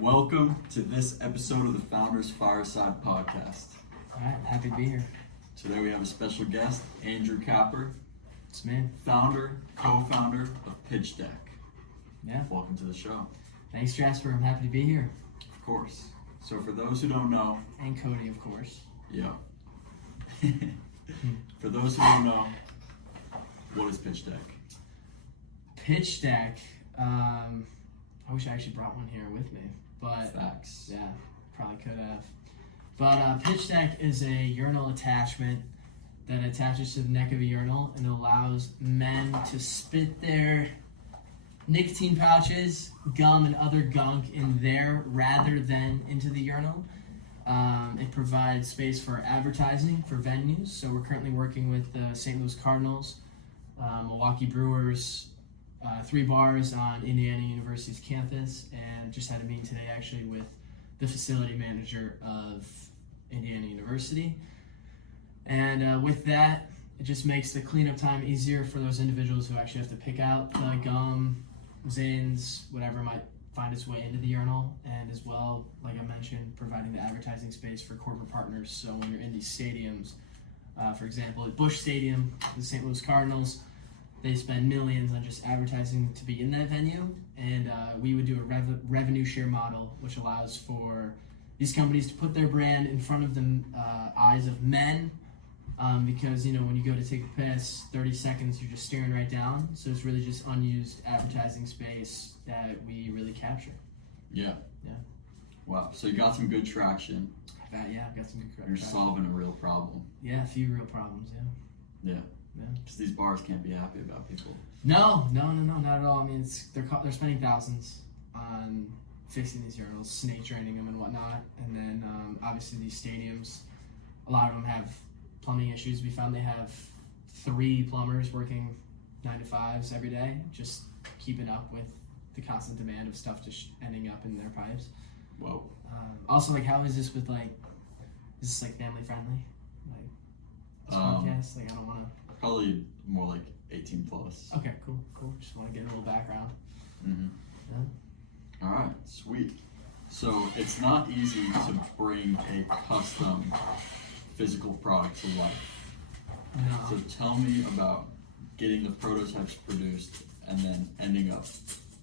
Welcome to this episode of the Founders Fireside Podcast. All right, happy to be here. Today we have a special guest, Andrew Capper, It's me. founder, co-founder of Pitchdeck. Yeah. Welcome to the show. Thanks, Jasper. I'm happy to be here. Of course. So for those who don't know, And Cody, of course. yeah. For those who don't know, what is Pitchdeck? Pitchdeck. I wish I actually brought one here with me, but Facts. yeah, probably could have. But Pitchdeck is a urinal attachment that attaches to the neck of a urinal and allows men to spit their nicotine pouches, gum, and other gunk in there rather than into the urinal. It provides space for advertising for venues. So we're currently working with the St. Louis Cardinals, Milwaukee Brewers, 3 bars on Indiana University's campus, and just had a meeting today actually with the facility manager of Indiana University. And with that, it just makes the cleanup time easier for those individuals who actually have to pick out the gum, zins, whatever might find its way into the urinal, and as well, like I mentioned, providing the advertising space for corporate partners. So when you're in these stadiums, for example, at Busch Stadium, the St. Louis Cardinals, they spend millions on just advertising to be in that venue, and we would do a revenue share model, which allows for these companies to put their brand in front of the eyes of men, because when you go to take a piss, 30 seconds you're just staring right down. So it's really just unused advertising space that we really capture. Yeah. Yeah. Wow. So you got some good traction. I've got some good You're traction. solving a real problem. Yeah, a few real problems. Yeah. Yeah. Yeah. Because these bars can't be happy about people. No, not at all. I mean, they're spending thousands on fixing these urinals, snake draining them and whatnot, and then obviously these stadiums, a lot of them have plumbing issues. We found they have 3 plumbers working 9 to 5s every day, just keeping up with the constant demand of stuff just ending up in their pipes. Whoa. Also, how is this with is this family friendly? This podcast? I don't want to. Probably more like 18 plus. Okay, cool. Just want to get a little background. Mm-hmm. Yeah. All right, sweet. So it's not easy to bring a custom physical product to life. No. So tell me about getting the prototypes produced and then ending up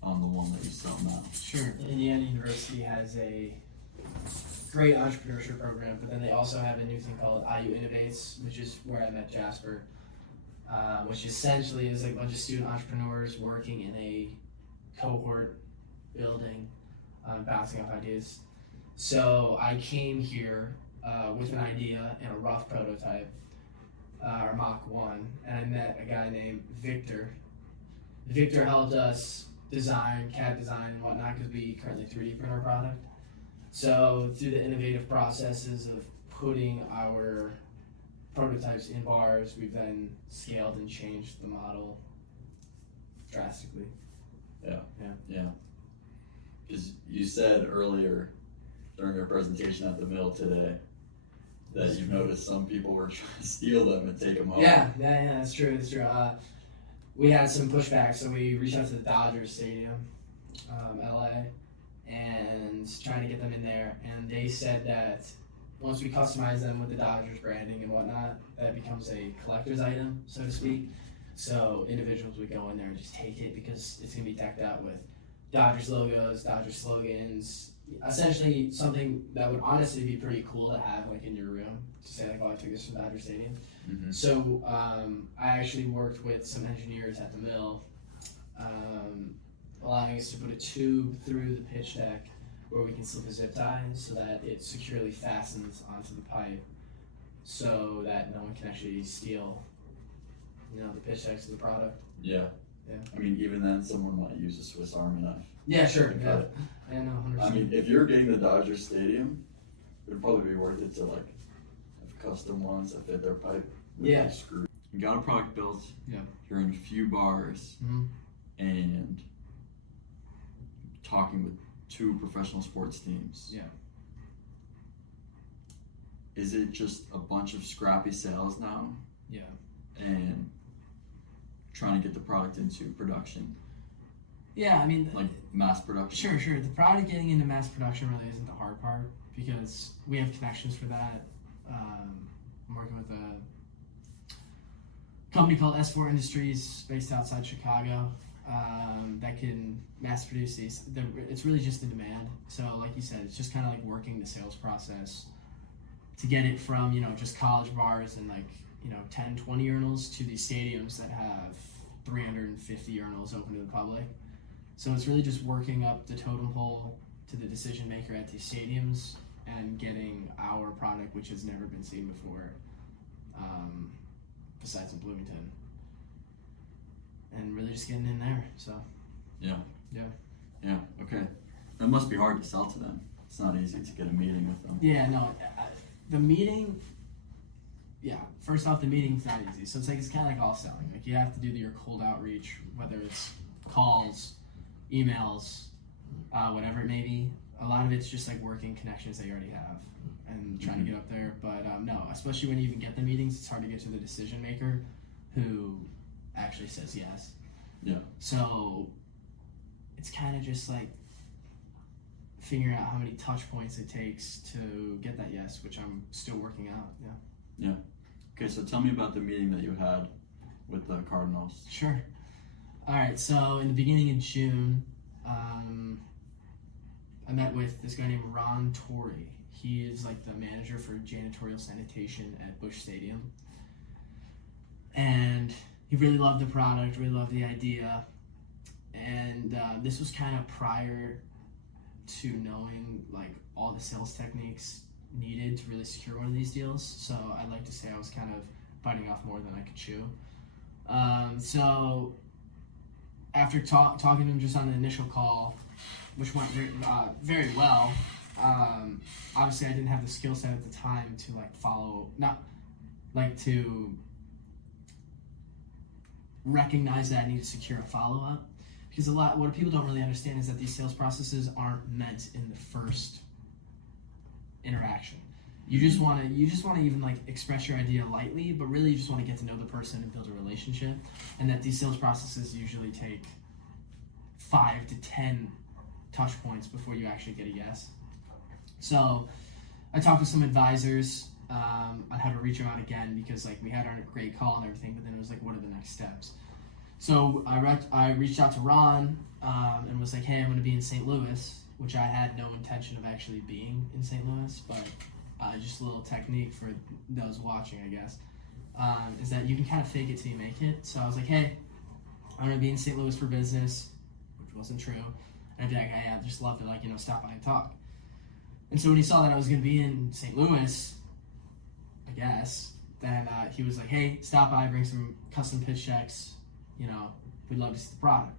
on the one that you sell now. Sure. Indiana University has a great entrepreneurship program, but then they also have a new thing called IU Innovates, which is where I met Jasper, which essentially is a bunch of student entrepreneurs working in a cohort building, bouncing off ideas. So I came here with an idea and a rough prototype, or Mach 1, and I met a guy named Victor. Victor helped us design, CAD design and whatnot, because we currently 3D print our product. So through the innovative processes of putting our prototypes in bars, we've then scaled and changed the model drastically. Yeah. Because you said earlier during your presentation at the mill today that you've noticed some people were trying to steal them and take them home. Yeah, that's true. We had some pushback, so we reached out to the Dodgers Stadium, LA, and trying to get them in there. And they said that once we customize them with the Dodgers branding and whatnot, that becomes a collector's item, so to speak. So individuals would go in there and just take it because it's going to be decked out with Dodgers logos, Dodgers slogans, essentially something that would honestly be pretty cool to have in your room, to say I took this from Dodger Stadium. Mm-hmm. So I actually worked with some engineers at the mill, allowing us to put a tube through the pitch deck where we can slip a zip tie so that it securely fastens onto the pipe, so that no one can actually steal the pitch decks of the product. Yeah. I mean, even then, someone might use a Swiss Army knife. Yeah, sure. Yeah. I know, 100%. I mean, if you're getting the Dodger Stadium, it'd probably be worth it to have custom ones that fit their pipe. Yeah. Screw. You got a product built. Yeah. You're in a few bars, Mm-hmm. and talking with 2 professional sports teams. Yeah. Is it just a bunch of scrappy sales now? Yeah. And trying to get the product into production? Yeah, I mean, like mass production? Sure. The product getting into mass production really isn't the hard part because we have connections for that. I'm working with a company called S4 Industries based outside Chicago that can mass produce these. It's really just the demand. So like you said, it's just kind of like working the sales process to get it from, just college bars and 10, 20 urinals to these stadiums that have 350 urinals open to the public. So it's really just working up the totem pole to the decision maker at these stadiums and getting our product, which has never been seen before, besides in Bloomington, and really just getting in there. So yeah, okay. It must be hard to sell to them. It's not easy to get a meeting with them. Yeah, no, the meeting. Yeah, first off, the meeting's not easy. So it's kind of like all selling. Like you have to do your cold outreach, whether it's calls, emails, whatever it may be. A lot of it's just like working connections that you already have and trying to get up there. But no, especially when you even get the meetings, it's hard to get to the decision maker who actually says yes. Yeah. So it's kind of just like figuring out how many touch points it takes to get that yes, which I'm still working out. Yeah. Okay, so tell me about the meeting that you had with the Cardinals. Sure. All right, so in the beginning of June, I met with this guy named Ron Torrey. He is like the manager for janitorial sanitation at Busch Stadium. And he really loved the product, really loved the idea. And this was kind of prior to knowing like all the sales techniques needed to really secure one of these deals. So I'd like to say I was kind of biting off more than I could chew. So after talking to him just on the initial call, which went very well, obviously I didn't have the skill set at the time to recognize that I need to secure a follow-up. Because what people don't really understand is that these sales processes aren't meant in the first interaction. You just want to even like express your idea lightly, but really you just want to get to know the person and build a relationship. And that these sales processes usually take 5 to 10 touch points before you actually get a yes. So I talked with some advisors on how to reach them out again, because like we had our great call and everything, but then it was like, what are the next steps? So I reached out to Ron and was like, hey, I'm going to be in St. Louis, which I had no intention of actually being in St. Louis, but just a little technique for those watching, I guess, is that you can kind of fake it till you make it. So I was like, hey, I'm going to be in St. Louis for business, which wasn't true. And I'd be like, hey, I'd just love to, stop by and talk. And so when he saw that I was going to be in St. Louis, I guess, then he was like, hey, stop by, bring some custom pitch decks. We'd love to see the product.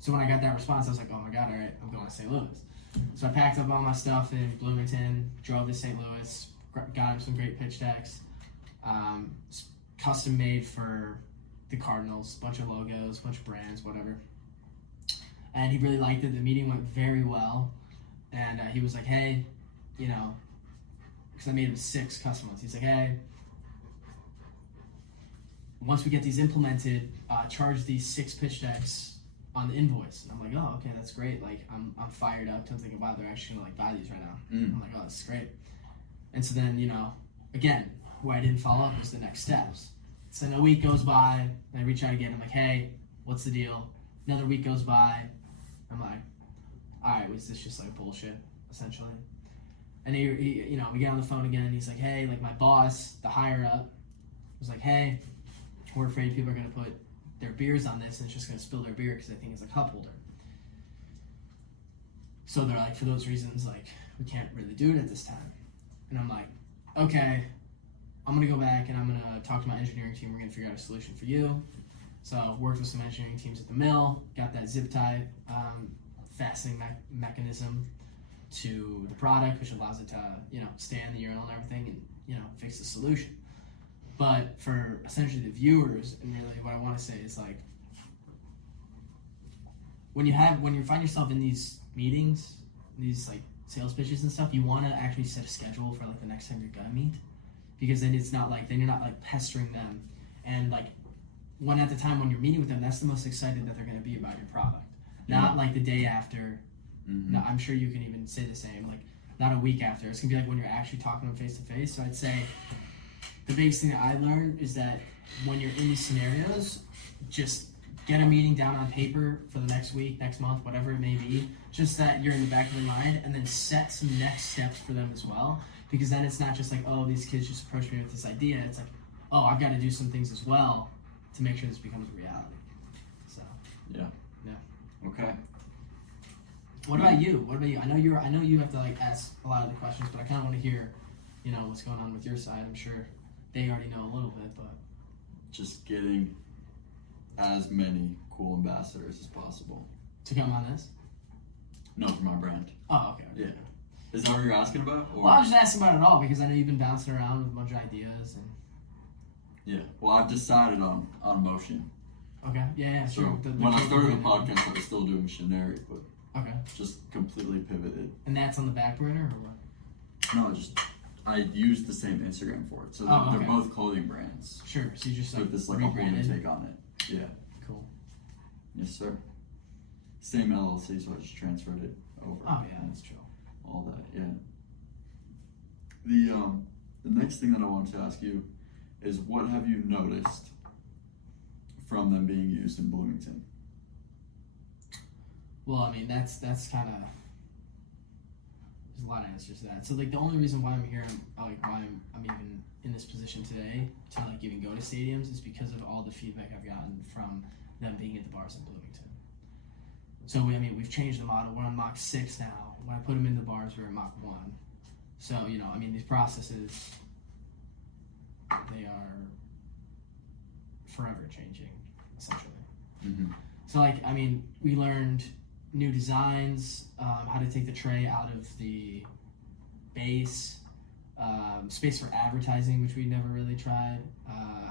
So when I got that response, I was like, oh my God, all right, I'm going to St. Louis. So I packed up all my stuff in Bloomington, drove to St. Louis, got him some great pitch decks, custom made for the Cardinals, a bunch of logos, a bunch of brands, whatever. And he really liked it. The meeting went very well. And he was like, hey, because I made him 6 custom ones. He's like, hey, once we get these implemented, charge these 6 pitch decks on the invoice. And I'm like, oh, okay, that's great. Like, I'm fired up. I'm thinking, wow, they're actually gonna buy these right now. I'm like, oh, this is great. And so then, again, where I didn't follow up was the next steps. So then a week goes by, and I reach out again. I'm like, hey, what's the deal? Another week goes by. I'm like, all right, was this just like bullshit, essentially? And he we get on the phone again, and he's like, hey, like my boss, the higher up, was like, hey, we're afraid people are gonna put their beers on this and it's just gonna spill their beer because they think it's a cup holder. So they're like, for those reasons, like, we can't really do it at this time. And I'm like, okay, I'm gonna go back and I'm gonna talk to my engineering team. We're gonna figure out a solution for you. So I worked with some engineering teams at the mill, got that zip tie fastening mechanism to the product, which allows it to, stay in the urinal and everything and, fix the solution. But for essentially the viewers, and really what I want to say is like, when you find yourself in these meetings, these like sales pitches and stuff, you want to actually set a schedule for like the next time you're gonna meet, because then it's not like, then you're not like pestering them, and like at the time when you're meeting with them, that's the most excited that they're gonna be about your product. not like the day after. Mm-hmm. No, I'm sure you can even say the same. Like not a week after. It's gonna be like when you're actually talking to them face to face. So I'd say the biggest thing that I learned is that when you're in these scenarios, just get a meeting down on paper for the next week, next month, whatever it may be, just that you're in the back of your mind, and then set some next steps for them as well. Because then it's not just like, oh, these kids just approached me with this idea. It's like, oh, I've got to do some things as well to make sure this becomes a reality. So. Yeah. Yeah. Okay. What about you? I know you have to like ask a lot of the questions, but I kind of want to hear, what's going on with your side. I'm sure they already know a little bit, but just getting as many cool ambassadors as possible. To come on this? No, for my brand. Oh, okay. Yeah. Is that what you're asking about? Or? Well, I was just asking about it all because I know you've been bouncing around with a bunch of ideas and. Yeah. Well, I've decided on motion. Okay. Yeah. So Sure. when I started the podcast, I was still doing generic, but okay. just completely pivoted. And that's on the back burner, or what? No, I used the same Instagram for it, so they're both clothing brands. Sure. So you just with this like a whole new take on it. Yeah. Cool. Yes, sir. Same LLC, so I just transferred it over. Oh yeah, that's true. All that, yeah. The next thing that I wanted to ask you is, what have you noticed from them being used in Bloomington? Well, I mean, that's kind of, there's a lot of answers to that. So like the only reason why I'm here, why I'm even in this position today to like even go to stadiums is because of all the feedback I've gotten from them being at the bars in Bloomington. So we've changed the model. We're on Mach 6 now. When I put them in the bars, we're at Mach 1. So these processes, they are forever changing, essentially. Mm-hmm. So we learned new designs, how to take the tray out of the base, space for advertising, which we never really tried,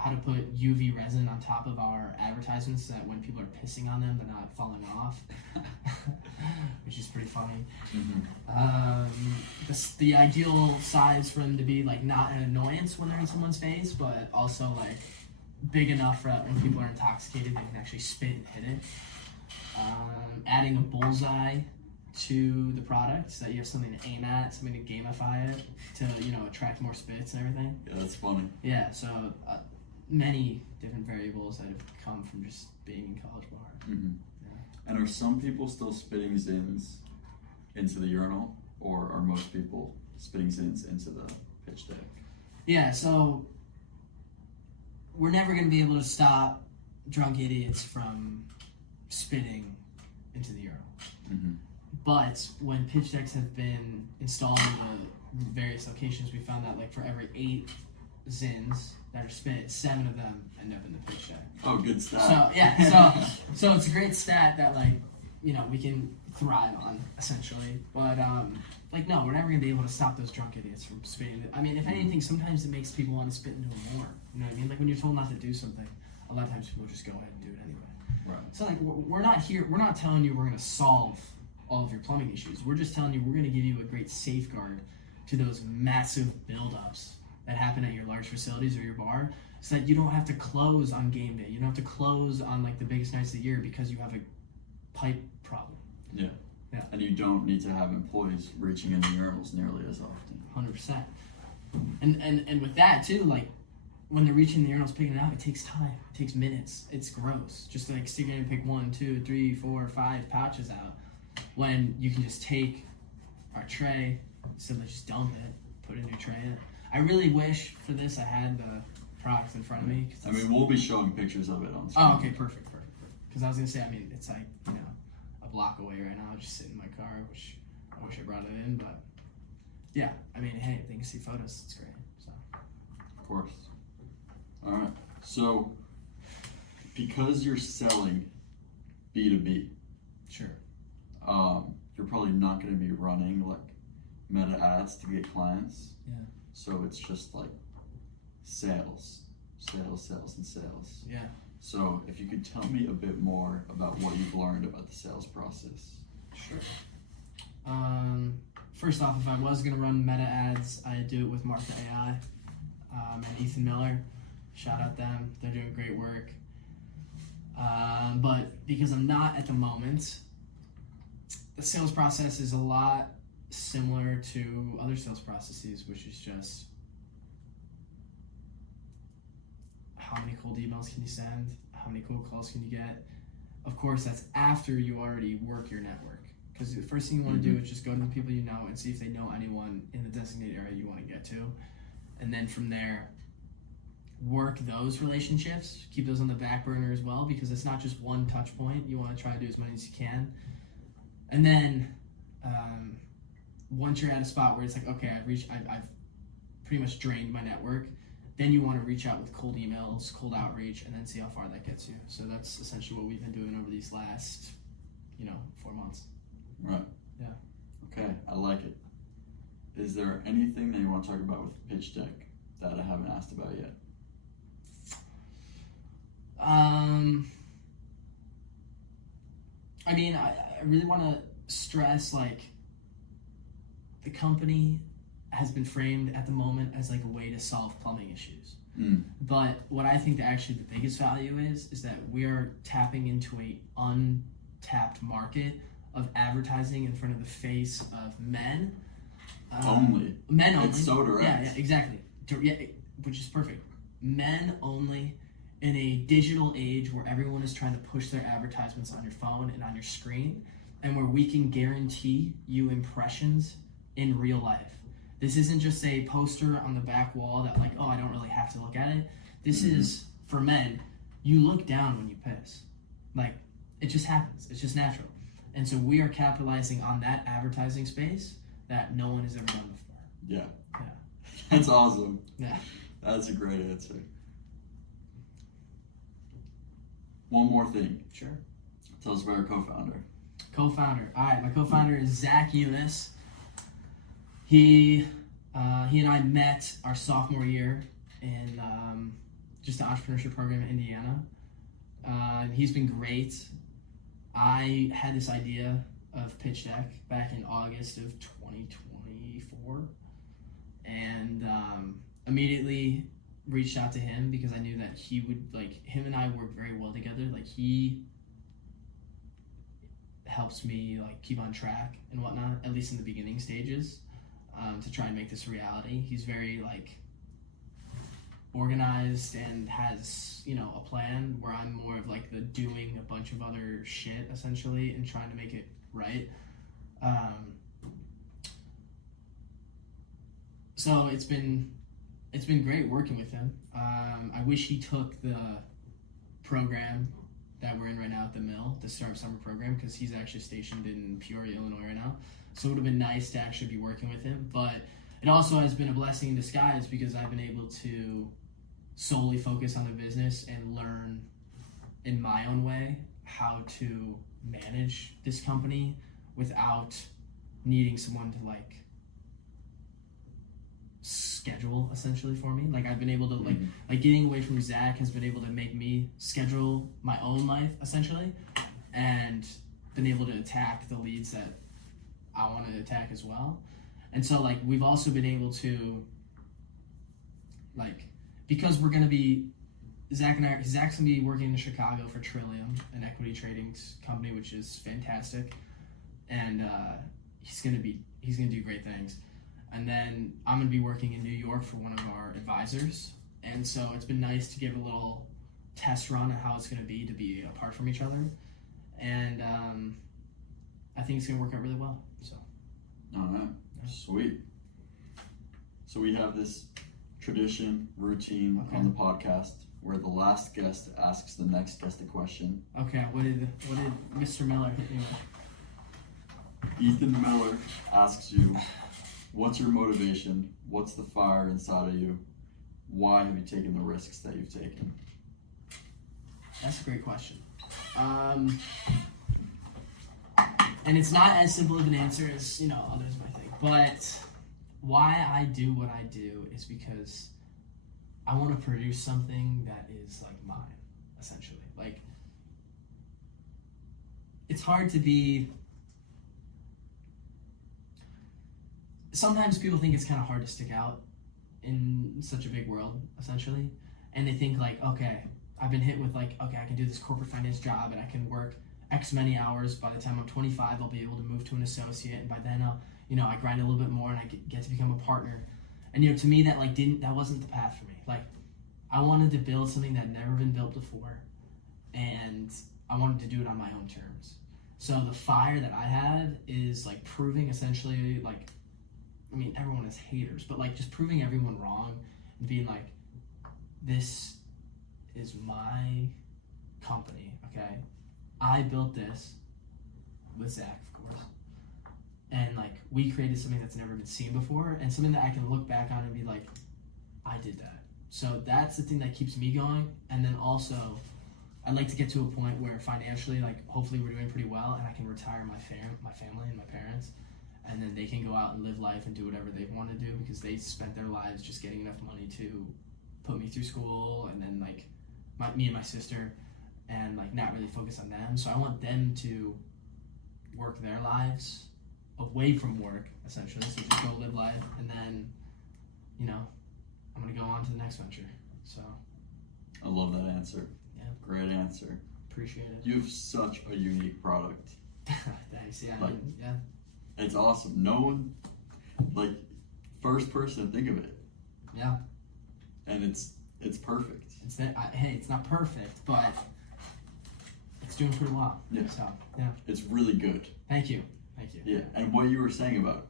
how to put UV resin on top of our advertisements so that when people are pissing on them, they're not falling off, which is pretty funny. Mm-hmm. The ideal size for them to be like not an annoyance when they're in someone's face, but also like big enough for that when people are intoxicated, they can actually spit and hit it. Adding a bullseye to the product so that you have something to aim at, something to gamify it to attract more spits and everything. Yeah, that's funny. Yeah, so many different variables that have come from just being in College Bar. Mm-hmm. Yeah. And are some people still spitting zins into the urinal, or are most people spitting zins into the pitch deck? Yeah, so we're never going to be able to stop drunk idiots from spitting into the urinal. Mm-hmm. But when pitch decks have been installed in the various locations, we found that like for every 8 zins that are spit, 7 of them end up in the pitch deck. Oh, good stat. So yeah, so it's a great stat that we can thrive on essentially. But no, we're never gonna be able to stop those drunk idiots from spitting. I mean, if anything, sometimes it makes people want to spit into it more. You know what I mean? Like when you're told not to do something, a lot of times people just go ahead and do it anyway. Right. So we're not here. We're not telling you we're gonna solve all of your plumbing issues. We're just telling you we're gonna give you a great safeguard to those massive buildups that happen at your large facilities or your bar, so that you don't have to close on game day. You don't have to close on like the biggest nights of the year because you have a pipe problem. Yeah. Yeah. And you don't need to have employees reaching in the urinals nearly as often. 100%. And with that too, like when they're reaching the urinals, picking it out, it takes time. It takes minutes. It's gross. Just to, like stick in and pick 1, 2, 3, 4, 5 pouches out, when you can just take our tray, simply just dump it, put a new tray in it. I really wish for this I had the products in front of me. I mean, we'll be showing pictures of it on screen. Oh, okay, perfect. Because I was gonna say, it's like a block away right now, just sitting in my car, which I wish I brought it in, but yeah, hey, they can see photos. It's great. So. Of course. All right. So, because you're selling B2B, sure, you're probably not going to be running like meta ads to get clients. Yeah. So it's just like sales, and sales. Yeah. So if you could tell me a bit more about what you've learned about the sales process. Sure. First off, if I was going to run meta ads, I'd do it with Martha AI and Ethan Miller. Shout out them. They're doing great work. But because I'm not at the moment, the sales process is a lot similar to other sales processes, which is just how many cold emails can you send, how many cold calls can you get. Of course, that's after you already work your network, because the first thing you want to do is just go to the people you know and see if they know anyone in the designated area you want to get to, and then from there work those relationships, keep those on the back burner as well, because it's not just one touch point. You want to try to do as many as you can, and then once you're at a spot where it's like, okay, I've pretty much drained my network, then you want to reach out with cold emails, cold outreach, and then see how far that gets you. So that's essentially what we've been doing over these last 4 months. Right. Yeah. Okay, I like it. Is there anything that you want to talk about with Pitchdeck that I haven't asked about yet? I mean, I really want to stress, like, the company has been framed at the moment as like a way to solve plumbing issues. But what I think that actually the biggest value is that we are tapping into a untapped market of advertising in front of the face of men. Only. Men only. It's so direct. Yeah, exactly. Yeah, which is perfect. Men only in a digital age where everyone is trying to push their advertisements on your phone and on your screen, and where we can guarantee you impressions in real life. This isn't just a poster on the back wall that like, oh, I don't really have to look at it. This is, for men, you look down when you piss. Like, it just happens. It's just natural. And so we are capitalizing on that advertising space that no one has ever done before. Yeah. Yeah. That's awesome. Yeah. That's a great answer. One more thing. Sure. Tell us about your co-founder. Co-founder. All right, my co-founder is Zach Eunice. He and I met our sophomore year in just an entrepreneurship program in Indiana. He's been great. I had this idea of Pitchdeck back in August of 2024, and immediately reached out to him because I knew that he would, like, him and I work very well together. Like, he helps me like keep on track and whatnot, at least in the beginning stages, to try and make this a reality. He's very like organized and has a plan, where I'm more of like the doing a bunch of other shit essentially and trying to make it right. So it's been great working with him. I wish he took the program that we're in right now at the Mill, the Startup Summer program, because he's actually stationed in Peoria, Illinois right now. So it would have been nice to actually be working with him. But it also has been a blessing in disguise because I've been able to solely focus on the business and learn in my own way how to manage this company without needing someone to like schedule essentially for me. Like I've been able to like getting away from Zach has been able to make me schedule my own life essentially, and been able to attack the leads that I want to attack as well. And so like we've also been able to like, because we're gonna be Zach's gonna be working in Chicago for Trillium, an equity trading company, which is fantastic, and he's gonna do great things. And then I'm going to be working in New York for one of our advisors. And so it's been nice to give a little test run of how it's going to be apart from each other. And I think it's going to work out really well. So. All right. Sweet. So we have this routine on the podcast where the last guest asks the next guest a question. Okay. What did Mr. Miller hit me with? Ethan Miller asks you, what's your motivation? What's the fire inside of you? Why have you taken the risks that you've taken? That's a great question. And it's not as simple of an answer as, others might think. But why I do what I do is because I want to produce something that is like mine, essentially. Like, it's hard to be... Sometimes people think it's kind of hard to stick out in such a big world, essentially. And they think like, okay, I've been hit with like, okay, I can do this corporate finance job and I can work X many hours. By the time I'm 25, I'll be able to move to an associate, and by then I'll, I grind a little bit more and I get to become a partner. And to me, that wasn't the path for me. Like, I wanted to build something that had never been built before, and I wanted to do it on my own terms. So the fire that I had is like proving essentially, like, I mean, everyone has haters, but like just proving everyone wrong and being like, this is my company, okay? I built this with Zach, of course. And like, we created something that's never been seen before, and something that I can look back on and be like, I did that. So that's the thing that keeps me going. And then also, I'd like to get to a point where financially, like, hopefully we're doing pretty well, and I can retire my family and my parents, and then they can go out and live life and do whatever they want to do, because they spent their lives just getting enough money to put me through school, and then like me and my sister, and like not really focus on them. So I want them to work their lives away from work, essentially. So just go live life, and then, I'm gonna go on to the next venture. So I love that answer. Yeah. Great answer. Appreciate it. You have such a unique product. Thanks. Yeah. Like, yeah. It's awesome. No one, like, first person to think of it. Yeah. And it's perfect. Hey, it's not perfect, but it's doing pretty well. Yeah. So yeah. It's really good. Thank you. Yeah. And what you were saying about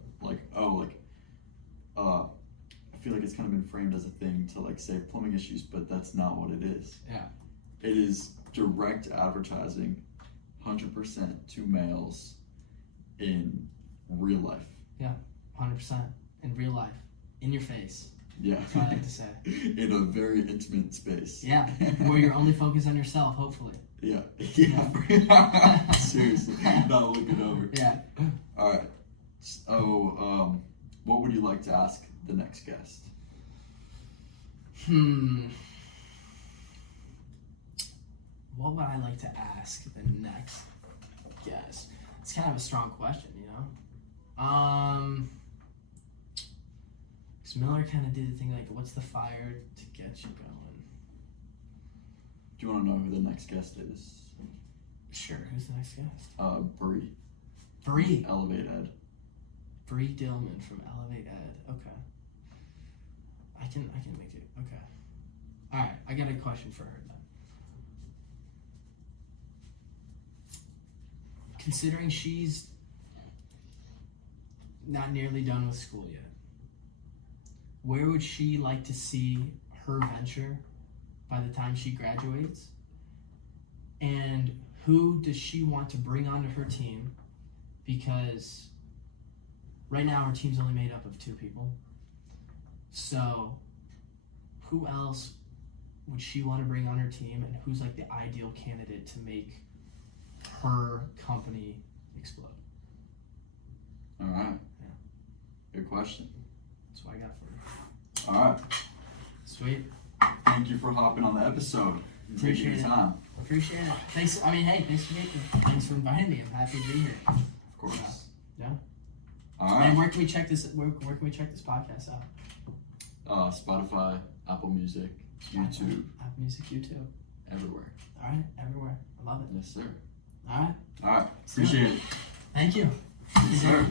I feel like it's kind of been framed as a thing to like save plumbing issues, but that's not what it is. Yeah. It is direct advertising, 100% to males in real life. Yeah, 100% in real life, in your face. Yeah. That's what I like to say. In a very intimate space. Yeah, where you're only focused on yourself, hopefully. Yeah. Seriously, not looking over. Yeah. All right. So, what would you like to ask the next guest? What would I like to ask the next guest? It's kind of a strong question, because Miller kind of did the thing like, what's the fire to get you going? Do you want to know who the next guest is? Sure. Who's the next guest? Bree. Bree. Elevate Ed. Bree Dillman from Elevate Ed. Okay. I can make it. Okay. All right. I got a question for her then. Considering she's not nearly done with school yet, where would she like to see her venture by the time she graduates? And who does she want to bring onto her team? Because right now her team's only made up of 2 people. So who else would she want to bring on her team, and who's like the ideal candidate to make her company explode? All right. Yeah. Good question. That's what I got for you. All right. Sweet. Thank you for hopping on the episode. Appreciate your it. time. Appreciate it. Thanks. Thanks for inviting me. I'm happy to be here. Of course. Yeah. All right. And where can we check this? Where can we check this podcast out? Spotify, Apple Music, YouTube. Apple Music, YouTube. Everywhere. All right. Everywhere. I love it. Yes, sir. All right. All right. Appreciate it. Thank you. Yes, sir.